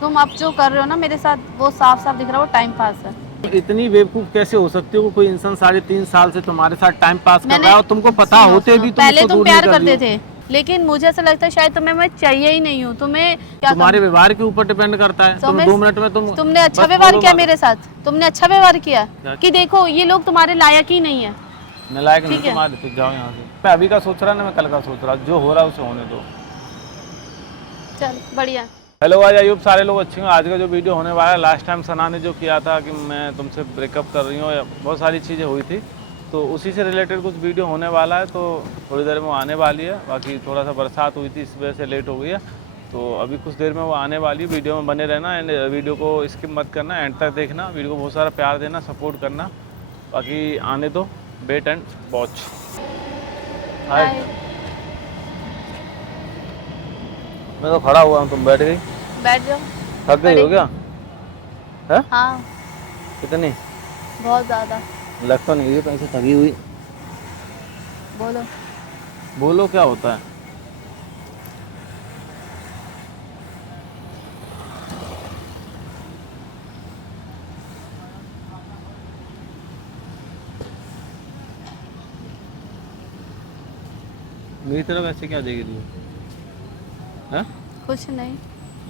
तुम अब जो कर रहे हो ना मेरे साथ, वो साफ साफ दिख रहा है वो टाइम पास है। इतनी बेवकूफ कैसे हो सकती हो? कोई इंसान 3.5 साल से तुम्हारे साथ टाइम पास कर रहा मैंने है और तुमको पता सुनो होते सुनो, भी तुम पहले उसको तुम दूर नहीं प्यार कर रही करते हो। थे, लेकिन मुझे ऐसा लगता है शायद तुम्हें मैं चाहिए ही नहीं हूँ। तुम्हें क्या तुम्हारे व्यवहार के ऊपर डिपेंड करता है। तुम 2 मिनट में तुम तुमने अच्छा बस व्यवहार बोलो किया मत। मेरे साथ, तुमने अच्छा व्यवहार किया क्या कि देखो ये लोग तुम्हारे लायक ही नहीं है। नालायक नहीं ठीक है, तुम्हारे, तो जाओ यहाँ से। मैं अभी का सोच रहा ना, मैं कल का सोच रहा, जो हो रहा है उसे होने दो। चल बढ़िया। हेलो आज अयूब, सारे लोग अच्छे हैं। आज का जो वीडियो होने वाला है, लास्ट टाइम सना ने जो किया था कि मैं तुमसे ब्रेकअप कर रही हूँ, या बहुत सारी चीज़ें हुई थी, तो उसी से रिलेटेड कुछ वीडियो होने वाला है। तो थोड़ी देर में वो आने वाली है। बाकी थोड़ा सा बरसात हुई थी, इस वजह से लेट हो गई है। तो अभी कुछ देर में वो आने वाली है। वीडियो में बने रहना एंड वीडियो को स्किप मत करना, एंड तक देखना। वीडियो को बहुत सारा प्यार देना, सपोर्ट करना। बाकी आने दो, वेट एंड वॉच। हाय। हाय। मैं तो खड़ा हुआ हूँ, तुम बैठ गई। बैठ जाओ। थक गई हो पड़ेगी। क्या? है हाँ, कितनी? बहुत ज्यादा। लग तो नहीं रही कहीं से थकी हुई। बोलो। बोलो क्या होता है? मेरी तरफ ऐसे क्या देख रही हो? हैं? कुछ नहीं।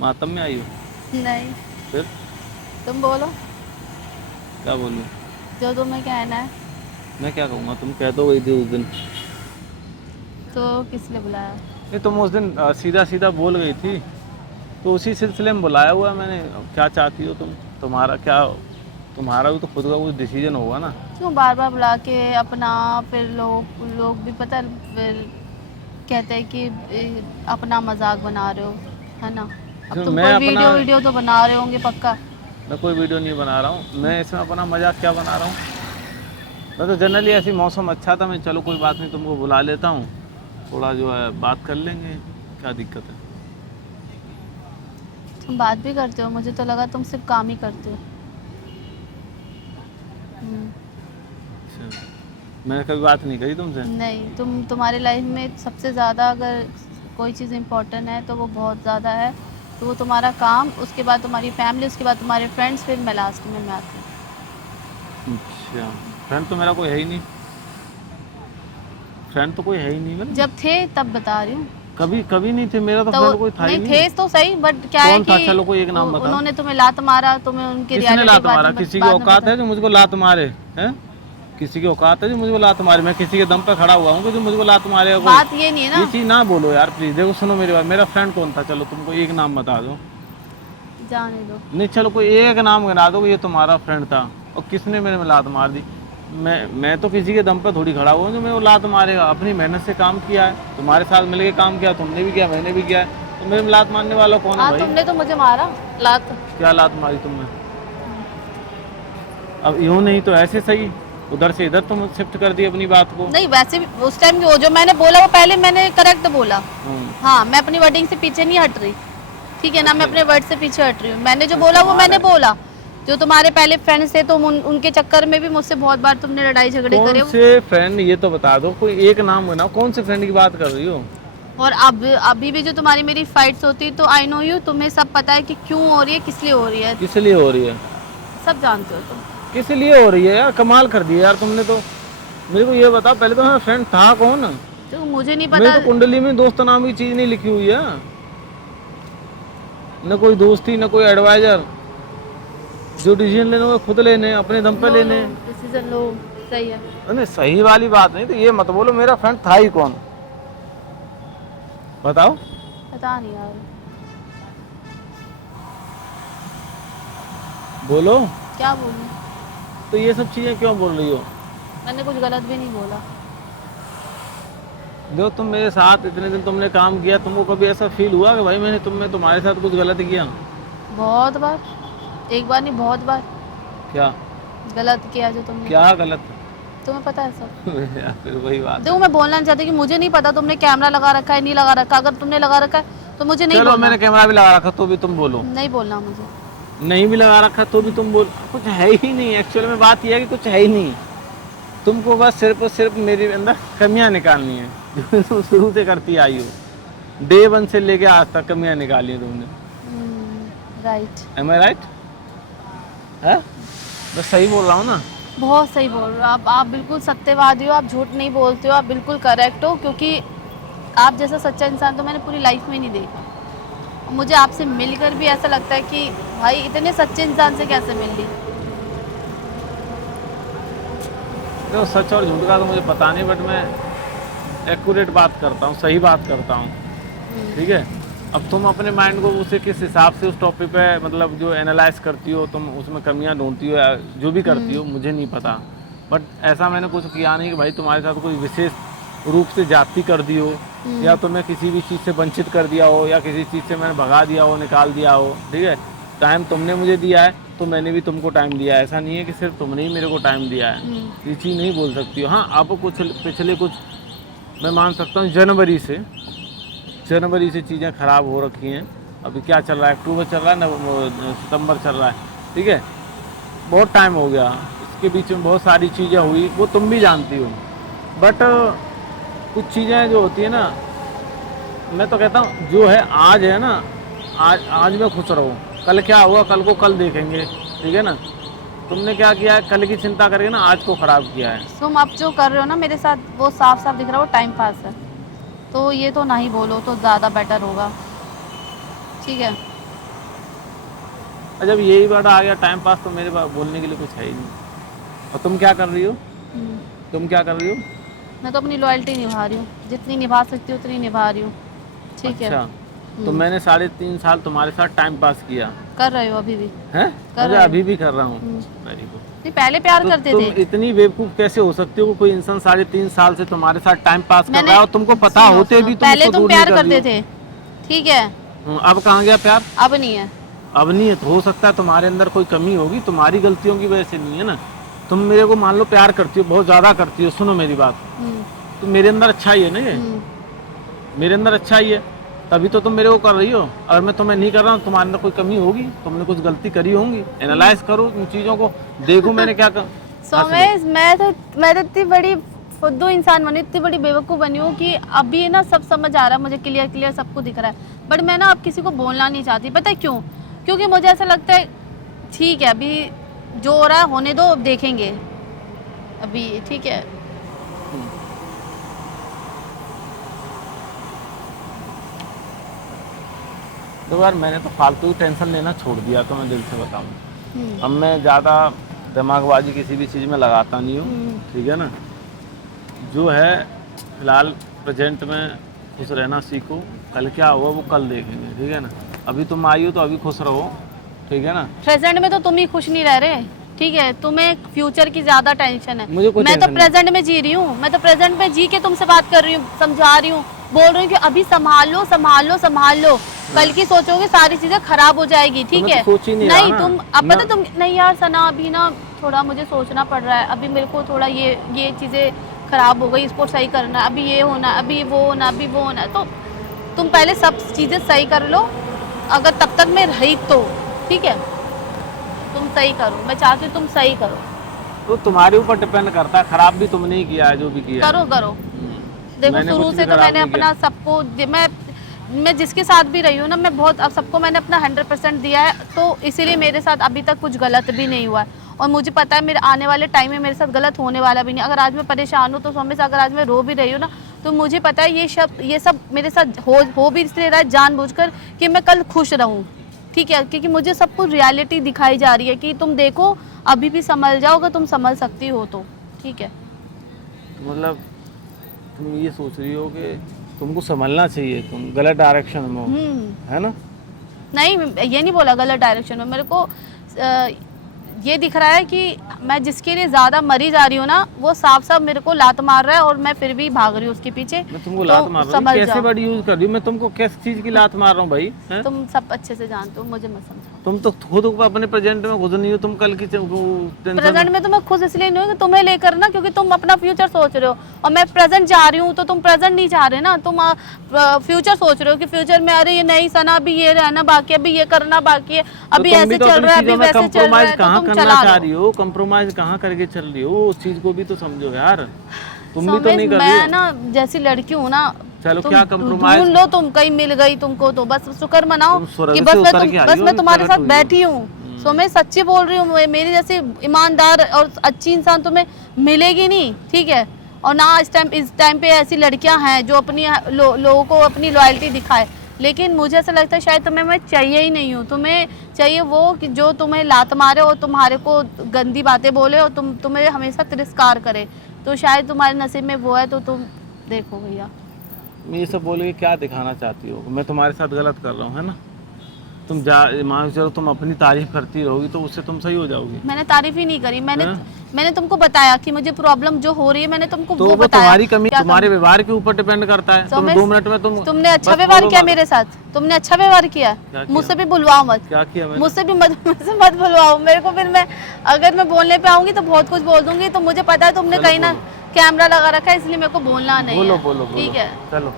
मातम में आई हो? नहीं, फिर तुम बोलो क्या बोलूं? जो तुम्हें कहना है। मैं क्या कहूँगा? तुम कह तो गई थी उस दिन। तो किस लिए बुलाया? नहीं, तुम उस दिन सीधा सीधा बोल गई थी, तो उसी सिलसिले में बुलाया हुआ मैंने। क्या चाहती हो तुम? तुम्हारा क्या, तुम्हारा भी तो खुद का कुछ डिसीजन होगा ना। क्यों बार बार बुला के अपना, फिर लोग लोग भी पता फिर कहते हैं कि अपना मजाक बना रहे हो, है ना। अब तुम मैं कोई अपना, वीडियो वीडियो तो बना रहे होंगे पक्का। मैं कोई वीडियो नहीं बना रहा हूँ। मैं इसमें अपना मजाक क्या बना रहा हूँ? मैं तो जनरली ऐसी, मौसम अच्छा था, मैं चलो कोई बात नहीं तुमको बुला लेता हूँ, थोड़ा जो है बात कर लेंगे, क्या दिक्कत है? तुम बात भी करते हो, मुझे तो लगा तुम सिर्फ काम ही करते हो। अच्छा, मैंने कभी बात नहीं करी तुमसे? नहीं, तुम्हारी लाइफ में सबसे ज़्यादा अगर कोई चीज़ इम्पोर्टेंट है तो वो बहुत ज़्यादा है, तो वो तुम्हारा काम, उसके बाद तुम्हारी फैमिली, उसके बाद तुम्हारे फ्रेंड्स, फिर मैं लास्ट में मैं आती हूँ। अच्छा, फ्रेंड तो मेरा कोई है ही नहीं। फ्रेंड तो कोई है ही नहीं मेरा। जब थे तब बता रही हूँ। कभी कभी नहीं थे, मेरा तो तो फ्रेंड कोई था ही नहीं नहीं। थे तो सही, बट क्या है कौन था? कि चलो कोई एक नाम बताओ। उन्होंने तुम्हें लात मारा, तुम्हें उनकी किसने रियलिटी लात मारा? किसी की बाद में औकात है जो मुझको लात मारे? हैं? किसी की औकात है जो मुझको लात मारे? मैं किसी के दम पे खड़ा हुआ हूँ कि जो मुझको लात मारेगा कोई? बात ये नहीं है ये ना। चीज ना बोलो यार प्लीज। देखो सुनो मेरी बात, मेरा फ्रेंड कौन था? चलो तुमको एक नाम बता दो। जाने दो। नहीं, चलो कोई एक नाम गिना दो कि ये तुम्हारा फ्रेंड था, और किसने मेरे में लात मार दी। मैं तो किसी के दम पर थोड़ी खड़ा हुआ हूँ जो मेरे को लात मारेगा। अपनी मेहनत से काम किया है, तुम्हारे साथ मिलके काम किया, तुमने भी किया, मैंने भी किया है, तो मेरे में लात मारने वाला कौन है हाँ, भाई? तुमने तो मुझे मारा लात। क्या लात मारी तुमने? अब यूं नहीं तो ऐसे सही, उधर से इधर तुम शिफ्ट कर दी अपनी बात को। नहीं, वैसे भी उस टाइम जो मैंने बोला वो पहले मैंने करेक्ट बोला। हम्म। हाँ, मैं अपनी वर्डिंग से पीछे नहीं हट रही, ठीक है ना। मैं अपने वर्ड से पीछे हट रही हूँ। मैंने जो बोला वो मैंने बोला। जो तुम्हारे पहले फ्रेंड्स थे, तुम उनके चक्कर में भी मुझसे बहुत बार तुमने लड़ाई झगड़े करे। कौन से फ्रेंड, ये तो बता दो, कोई एक नाम बनाओ, कौन से फ्रेंड की बात कर रही हो? और अब अभी भी जो तुम्हारी मेरी फाइट्स होती, तो आई नो यू, तुम्हें सब पता है कि क्यों हो रही है, किस लिए हो रही है, किस लिए हो रही है? सब जानते हो तुम। किस लिए हो रही है यार? कमाल कर दिया यार तुमने तो। मेरे को ये बताओ पहले, तो मेरा फ्रेंड था कौन? तो मुझे नहीं मेरी पता। तो कुंडली में दोस्त नाम की चीज नहीं लिखी हुई है। न कोई दोस्ती, न कोई एडवाइजर। जो डिसीजन लेने वो खुद लेने, अपने दम पे लेने। डिसीजन लो, सही है। नहीं, सही वाली बात नहीं तो ये मत बोलो मेरा फ्रेंड था ही कौन, बताओ। पता नहीं यार। बोलो। क्या बोलूं? तो ये सब चीजें क्यों बोल रही हो? मैंने कुछ गलत भी नहीं बोला। जो तुम मेरे साथ इतने दिन तुमने काम किया, तुमको कभी ऐसा फील हुआ कि भाई मैंने तुम्हारे साथ कुछ गलत किया? बहुत बार, एक बार नहीं बहुत बार क्या गलत किया जो तुमने। क्या गलत? तुम्हें पता है सब। यार फिर वही बात देखो, मैं बोलना नहीं चाहती कि मुझे नहीं पता तुमने कैमरा लगा रखा है नहीं लगा रखा। अगर तुमने लगा रखा है तो मुझे नहीं चलो बोलना। मैंने कैमरा भी लगा रखा तो भी तुम बोलो। नहीं बोलना मुझे। नहीं भी लगा रखा तो भी तुम बोल। कुछ है ही नहीं एक्चुअल में। बात यह है कि कुछ है ही नहीं। तुमको बस सिर्फ और सिर्फ मेरे अंदर कमियां निकालनी है, जो तुम शुरू से करती आई हो। डे 1 से लेके आज तक कमियां निकाली है तुमने। राइट। एम आई राइट? है, मैं सही बोल रहा हूँ ना? बहुत सही बोल रहे हो आप बिल्कुल सत्यवादी हो, आप झूठ नहीं बोलते हो, आप बिल्कुल करेक्ट हो, क्योंकि आप जैसा सच्चा इंसान तो मैंने पूरी लाइफ में नहीं देखा। और मुझे आपसे मिलकर भी ऐसा लगता है कि भाई इतने सच्चे इंसान से कैसे मिल ली। देखो सच और झूठ का तो मुझे पता नहीं, बट मैं एक्यूरेट बात करता हूँ, सही बात करता हूँ, ठीक है। अब तुम अपने माइंड को उसे किस हिसाब से उस टॉपिक पे मतलब जो एनालाइज करती हो, तुम उसमें कमियां ढूंढती हो या जो भी करती हो, मुझे नहीं पता। बट ऐसा मैंने कुछ किया नहीं कि भाई तुम्हारे साथ कोई विशेष रूप से जाति कर दी हो, या तुम्हें किसी भी चीज़ से वंचित कर दिया हो, या किसी चीज़ से मैंने भगा दिया हो, निकाल दिया हो, ठीक है। टाइम तुमने मुझे दिया है तो मैंने भी तुमको टाइम दिया है, ऐसा नहीं है कि सिर्फ तुमने ही मेरे को टाइम दिया है, ये चीज़ नहीं बोल सकती हो। हाँ, अब कुछ पिछले कुछ मैं मान सकता हूँ जनवरी से चीज़ें ख़राब हो रखी हैं। अभी क्या चल रहा है, अक्टूबर चल रहा है ना, सितंबर चल रहा है, ठीक है। बहुत टाइम हो गया, इसके बीच में बहुत सारी चीज़ें हुई, वो तुम भी जानती हो। बट कुछ चीज़ें जो होती है ना, मैं तो कहता हूँ जो है आज है ना, आज में खुश रहो, कल क्या हुआ कल को कल देखेंगे, ठीक है ना। तुमने क्या किया है, कल की चिंता करके ना आज को ख़राब किया है। तुम अब जो कर रहे हो ना मेरे साथ, वो साफ साफ दिख रहा है वो टाइम पास है, तो ये तो नहीं बोलो तो ज़्यादा बेटर होगा, ठीक है। और जब यही वर्ड आ गया टाइम पास, तो मेरे पास बोलने के लिए कुछ है ही नहीं। और तुम क्या कर रही हो? तुम क्या कर रही हो? मैं तो अपनी लॉयल्टी निभा रही हूँ, जितनी निभा सकती हूँ उतनी निभा रही हूँ, ठीक है। अच्छा, तो मैंने 3.5 साल तुम्हारे साथ टाइम पास किया कर रहे हो अभी भी? है, कर मुझे रहे अभी भी कर रहा हूँ। नहीं, पहले प्यार तो करते तुम थे। इतनी बेवकूफ कैसे हो सकती हो कि कोई इंसान 3.5 साल से तुम्हारे साथ टाइम पास कर मैंने रहा है और तुमको पता सुनो, होते सुनो, भी तुम पहले उसको तुम दूर प्यार नहीं कर करते रही थे, ठीक है। हो। अब कहाँ गया प्यार? अब नहीं है। अब नहीं है तो हो सकता है तुम्हारे अंदर कोई कमी होगी, तुम्हारी गलतियों की वजह से नहीं है ना। तुम मेरे को मान लो प्यार करती हो, बहुत ज्यादा करती हो, सुनो मेरी बात, तो मेरे अंदर अच्छा ही है ना, ये मेरे अंदर अच्छा ही है, तभी तो तुम मेरे को कर रही हो। अगर मैं तुम्हें नहीं कर रहा हूँ, तुम्हारे अंदर कोई कमी होगी, तुमने कुछ गलती करी होगी, एनालाइज करो इन चीजों को, देखो मैंने क्या कर। सोमेश, मैं तो इतनी बड़ी फुद्दू इंसान बनी, इतनी बड़ी बेवकूफ़ बनी हूँ कि अभी ना सब समझ आ रहा है मुझे, क्लियर सब कुछ दिख रहा है। बट मैं ना अब किसी को बोलना नहीं चाहती, पता है क्यों? क्योंकि मुझे ऐसा लगता है ठीक है अभी जो हो रहा है होने दो, अब देखेंगे अभी, ठीक है। तो यार मैंने तो फालतू की टेंशन लेना छोड़ दिया, तो मैं दिल से बताऊँ, अब मैं ज़्यादा दिमागबाजी किसी भी चीज़ में लगाता नहीं हूँ, ठीक है ना। जो है फिलहाल प्रेजेंट में खुश रहना सीखो, कल क्या हुआ वो कल देखेंगे, ठीक है ना। अभी तुम आई हो तो अभी खुश रहो, ठीक है ना। प्रेजेंट में तो तुम ही खुश नहीं रह रहे, ठीक है, तुम्हें फ्यूचर की ज्यादा टेंशन है। मुझे कोई मैं तो टेंशन प्रेजेंट में जी रही हूँ, मैं तो प्रेजेंट में जी के तुमसे बात कर रही हूँ, समझा रही हूँ, बोल रही हूँ कि अभी संभाल लो संभाल लो संभाल लो, कल की सोचोगे सारी चीजें खराब हो जाएगी, ठीक है। तो सोच ही नहीं नहीं रहा तुम ना। अब पता तुम नहीं यार सना, अभी ना थोड़ा मुझे सोचना पड़ रहा है, अभी मेरे को थोड़ा ये चीजें खराब हो गई, इसको सही करना, अभी ये होना, अभी वो होना, अभी वो होना, तो तुम पहले सब चीजें सही कर लो, अगर तब तक मैं रही तो, ठीक है। तुम सही करो, मैं चाहती हूँ तुम सही करो। तो तुम्हारे ऊपर डिपेंड करता है, खराब भी तुमने ही किया है जो भी किया है। करो करो, देखो शुरू से तो मैंने अपना सबको, मैं जिसके साथ भी रही हूँ ना, मैं बहुत अब सबको मैंने अपना 100% दिया है, तो इसीलिए मेरे साथ अभी तक कुछ गलत भी नहीं हुआ है। और मुझे पता है मेरे आने वाले टाइम में मेरे साथ गलत होने वाला भी नहीं। अगर आज मैं परेशान हूँ तो सोमेश, अगर आज मैं रो भी रही हूँ ना, तो मुझे पता है ये सब मेरे साथ हो भी इसलिए रहा है जानबूझकर कि मैं कल खुश रहूँ, ठीक है। क्योंकि मुझे सब कुछ रियलिटी दिखाई जा रही है कि तुम देखो अभी भी संभल जाओ, अगर तुम संभल सकती हो तो, ठीक है। मतलब तुम ये सोच रही हो कि तुमको संभलना चाहिए, तुम गलत डायरेक्शन में हो, है ना। नहीं, ये नहीं बोला गलत डायरेक्शन में, मेरे को ये दिख रहा है कि मैं जिसके लिए ज़्यादा मरी जा रही हूँ ना, वो साफ साफ मेरे को लात मार रहा है और मैं फिर भी भाग रही हूँ उसके पीछे। मैं तुमको लात मार रहा हूँ, कैसे वर्ड यूज कर रही हूँ मैं? तुमको किस चीज की लात मार रहा हूँ भाई? तुम सब अच्छे से जानते हो, मुझे मत समझाओ। तुम तो खुद अपने प्रेजेंट में खुद नहीं हो, तुम कल की प्रेजेंट में तो मैं खुद इसलिए नहीं हूँ कि तुम्हें लेकर ना, क्योंकि तुम अपना फ्यूचर सोच रहे हो और मैं प्रेजेंट जा रही हूँ, तो तुम प्रेजेंट नहीं चाह रहे ना, तुम फ्यूचर सोच रहे हो कि फ्यूचर में अरे ये नहीं सना, अभी ये रहना बाकी, अभी ये करना बाकी है, अभी ऐसे चल रहा है, अभी वैसे चल रहा है, तो तुम चला चाह रही हो, कंप्रोमाइज कहाँ करके चल रही हो? उस चीज को भी तो समझो यार, तुम भी तो नहीं कर रही हो। मैं ना जैसी लड़की हूँ ना, चलो तुम क्या compromise? ढूंढ लो, तुम कहीं मिल गई तुमको तो बस शुक्र मनाओ तुम स्वर्ग कि से बस उतर के आई बस हो, मैं इस तुम्हारे प्रकट साथ हुई हो। बैठी हूँ। सो मैं सच्ची बोल रही हूँ, मेरी जैसी ईमानदार और अच्छी इंसान तुम्हें मिलेगी नहीं, ठीक है। और ना इस टाइम पे ऐसी लड़कियां हैं जो अपनी लोगों को अपनी लॉयल्टी दिखाए, लेकिन मुझे ऐसा लगता है शायद तुम्हें मैं चाहिए ही नहीं हूँ। तुम्हें चाहिए वो कि जो तुम्हें लात मारे और तुम्हारे को गंदी बातें बोले और तुम्हें हमेशा तिरस्कार करे, तो शायद तुम्हारे नसीब में वो है। तो तुम देखो भैया, मैं ये सब बोल के क्या दिखाना चाहती हो? मैं तुम्हारे साथ गलत कर रहा हूँ, है ना? तुम मान के चलो, तुम अपनी तारीफ करती रहोगी तो उससे तुम सही हो जाओगी। मैंने तारीफ ही नहीं करी, हैं? मैंने तुमको बताया कि मुझे प्रॉब्लम जो हो रही है, मैंने तुमको तो वो वो बताया। तुम्हारी कमी क्या तुम्हारे व्यवहार के ऊपर डिपेंड करता है। तुम 2 मिनट में तुमने अच्छा बस व्यवहार बोलो किया मत। मेरे साथ, तुमने अच्छा व्यवहार किया, क्या किया? मुझसे भी बुलवाओ मत, क्या किया मैंने? मुझसे मत बुलवाओ मेरे को। फिर मैं अगर मैं बोलने पे आऊंगी तो बहुत कुछ बोल दूंगी। तो मुझे पता है तुमने चलो कहीं ना कैमरा लगा रखा है, इसलिए मेरे को बोलना नहीं बोलो है। बोलो बोलो। ठीक है, चलो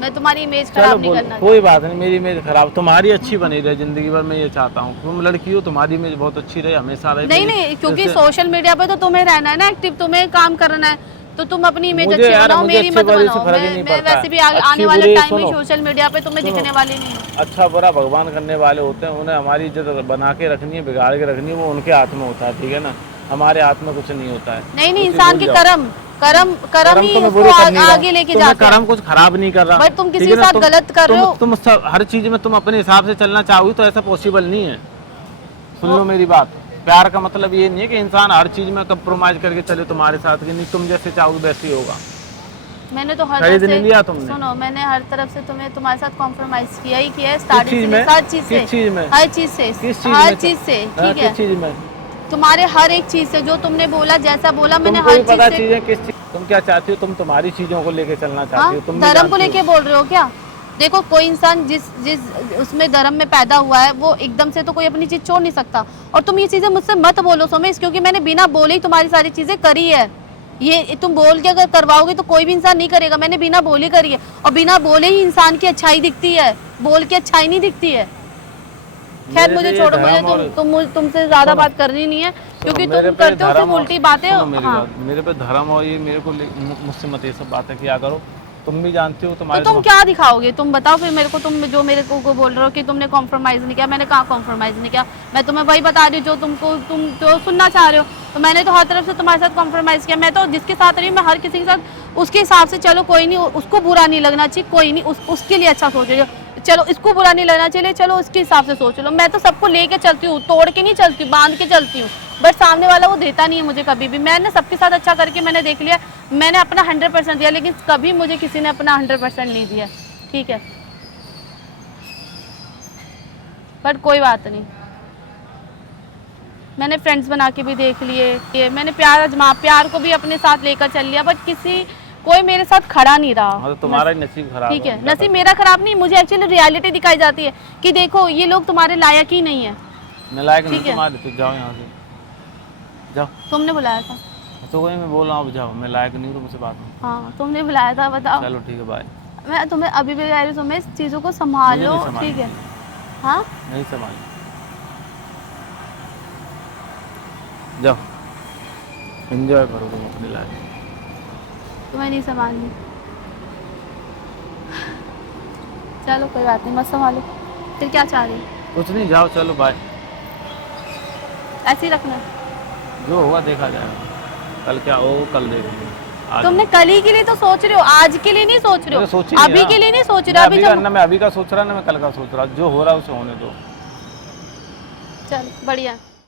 मैं तुम्हारी इमेज चलो खराब नहीं बोलो, करना कोई बात नहीं, मेरी इमेज खराब, तुम्हारी अच्छी बनी रहे जिंदगी भर, मैं ये चाहता हूँ। तुम लड़की हो, तुम्हारी इमेज बहुत अच्छी रहे, हमेशा रहे। नहीं, क्योंकि सोशल मीडिया पे तो तुम्हें रहना है ना एक्टिव, तुम्हें काम करना है, तो तुम अपनी इमेज मुझे अच्छी यार, बनाओ, मुझे मेरी अच्छे मत बुरे से बनाओ। फर्क ही नहीं मैं पड़ता वैसे भी है। आने वाले बुरे टाइम में सुनो, सोशल मीडिया पे तुम्हें सुनो। दिखने वाली नहीं हूँ। अच्छा बुरा भगवान करने वाले होते हैं, उन्हें हमारी इज्जत बना के रखनी है, बिगाड़ के रखनी है, वो उनके हाथ में होता है, ठीक है ना? हमारे हाथ में कुछ नहीं होता है। नहीं, इंसान की कर्म ही तो मैं उसको बुरे कर नहीं रहा आगे हूँ। लेके तो मैं जाते हैं। कर्म कुछ खराब नहीं कर रहा, बट तुम ठीक किसी है के ना? साथ गलत कर रहे हो। तुम हर चीज में तुम अपने हिसाब से चलना चाहोगी तो ऐसा पॉसिबल नहीं है। सुन लो मेरी बात, प्यार का मतलब ये नहीं है कि इंसान हर चीज में कंप्रोमाइज करके चले तुम्हारे साथ, कि नहीं तुम जैसे चाहोगे वैसे ही होगा। मैंने तो हर खरीद तरफ नहीं से, लिया तुमने? सुनो, मैंने हर तरफ से तुम्हारे साथ कॉम्प्रोमाइज किया ही किया है, किस स्टार्टिंग चीज से में? हर चीज से, किस चीज में? हर चीज से, किस चीज हर में? चीज से, हाँ, ठीक है। किस चीज में? तुम्हारे हर एक चीज से जो तुमने बोला, जैसा बोला, मैंने तुमको हर भी पता चीज चीजें किस चीज, तुम क्या चाहती हो? तुम तुम्हारी चीजों को लेके चलना चाहती हो, तुम नहीं धर्म को जानती लेके हो। बोल रहे हो क्या? देखो, कोई इंसान जिस जिस उसमें धर्म में पैदा हुआ है, वो एकदम से तो कोई अपनी चीज छोड़ नहीं सकता। और तुम ये चीजें मुझसे मत बोलो सोमेश, क्योंकि मैंने बिना बोले ही तुम्हारी सारी चीजें करी है। ये तुम बोल के अगर करवाओगे तो कोई भी इंसान नहीं करेगा, मैंने बिना बोले करी है। और बिना बोले ही इंसान की अच्छाई दिखती है, बोल के अच्छाई नहीं दिखती है। खैर मुझे छोड़ो, मुझे तुमसे ज्यादा बात करनी नहीं है, क्योंकि तुम करते हो सिर्फ उल्टी बातें। हाँ, मेरे पे धर्म और ये मेरे को मुझसे मत ये सब बातें किया करो। तुम भी जानती हो तो तुम्हारे तुम क्या दिखाओगे? तुम बताओ फिर मेरे को, तुम जो मेरे को बोल रहे हो कि तुमने कॉम्प्रोमाइज नहीं किया, मैंने कहाँ कॉम्प्रोमाइज नहीं किया? मैं तुम्हें वही बता रही हूँ जो तुम जो सुनना चाह रहे हो। तो मैंने तो हर तरफ से तुम्हारे साथ कॉम्प्रोमाइज किया। मैं तो जिसके साथ रही हूँ, मैं हर किसी के साथ उसके हिसाब से, चलो कोई नहीं, उसको बुरा नहीं लगना चाहिए, कोई नहीं, उसके लिए अच्छा सोच रही हो, चलो इसको बुरा नहीं लगना चाहिए, चलो उसके हिसाब से सोच लो। मैं तो सबको लेके चलती हूँ, तोड़ के नहीं चलती हूँ, बांध के चलती हूँ। बट सामने वाला वो देता नहीं है मुझे कभी भी। मैंने सबके साथ अच्छा करके मैंने देख लिया, मैंने अपना 100% दिया, लेकिन कभी मुझे किसी ने अपना 100% नहीं दिया, ठीक है। बट कोई बात नहीं, मैंने फ्रेंड्स बना के भी देख लिए, मैंने प्यार को भी अपने साथ लेकर चल लिया, बट कोई मेरे साथ खड़ा नहीं रहा। तो तुम्हारा ही नसीब खराब है। ठीक है, नसीब मेरा खराब नहीं, मुझे एक्चुअली रियलिटी दिखाई जाती है कि देखो ये लोग तुम्हारे लायक ही नहीं है। मैं लायक नहीं ठीक है। तुम्हारे, तो जाओ यहाँ से, जाओ। तुमने बुलाया था? तो वही मैं बोल रहा हूँ, जाओ, मैं लायक नहीं हूँ तुमसे बात में। हाँ, तुमने बुलाया था, बताओ। चलो ठीक है, बाय। मैं तुम्हें अभी भी कह रही हूँ, तुम्हें इस चीज़ों को संभालो, ठीक है? हाँ, नहीं संभाल, जाओ, एंजॉय करो तुम अपनी लाइफ। तुम्हें नहीं संभालनी, चलो कोई बात नहीं, मत संभालो। फिर क्या चाह रही हो? कुछ नहीं, जाओ, चलो बाय। ऐसे ही रखना, जो हुआ देखा जाएगा, कल क्या हो कल देखेंगे। तुमने कल ही के लिए तो सोच रहे हो, आज के लिए नहीं सोच रहे हो, अभी के लिए नहीं सोच रहे हो। अभी ना मैं अभी का सोच रहा, ना मैं कल का सोच रहा, जो हो रहा है उसे होने दो। चलो बढ़िया।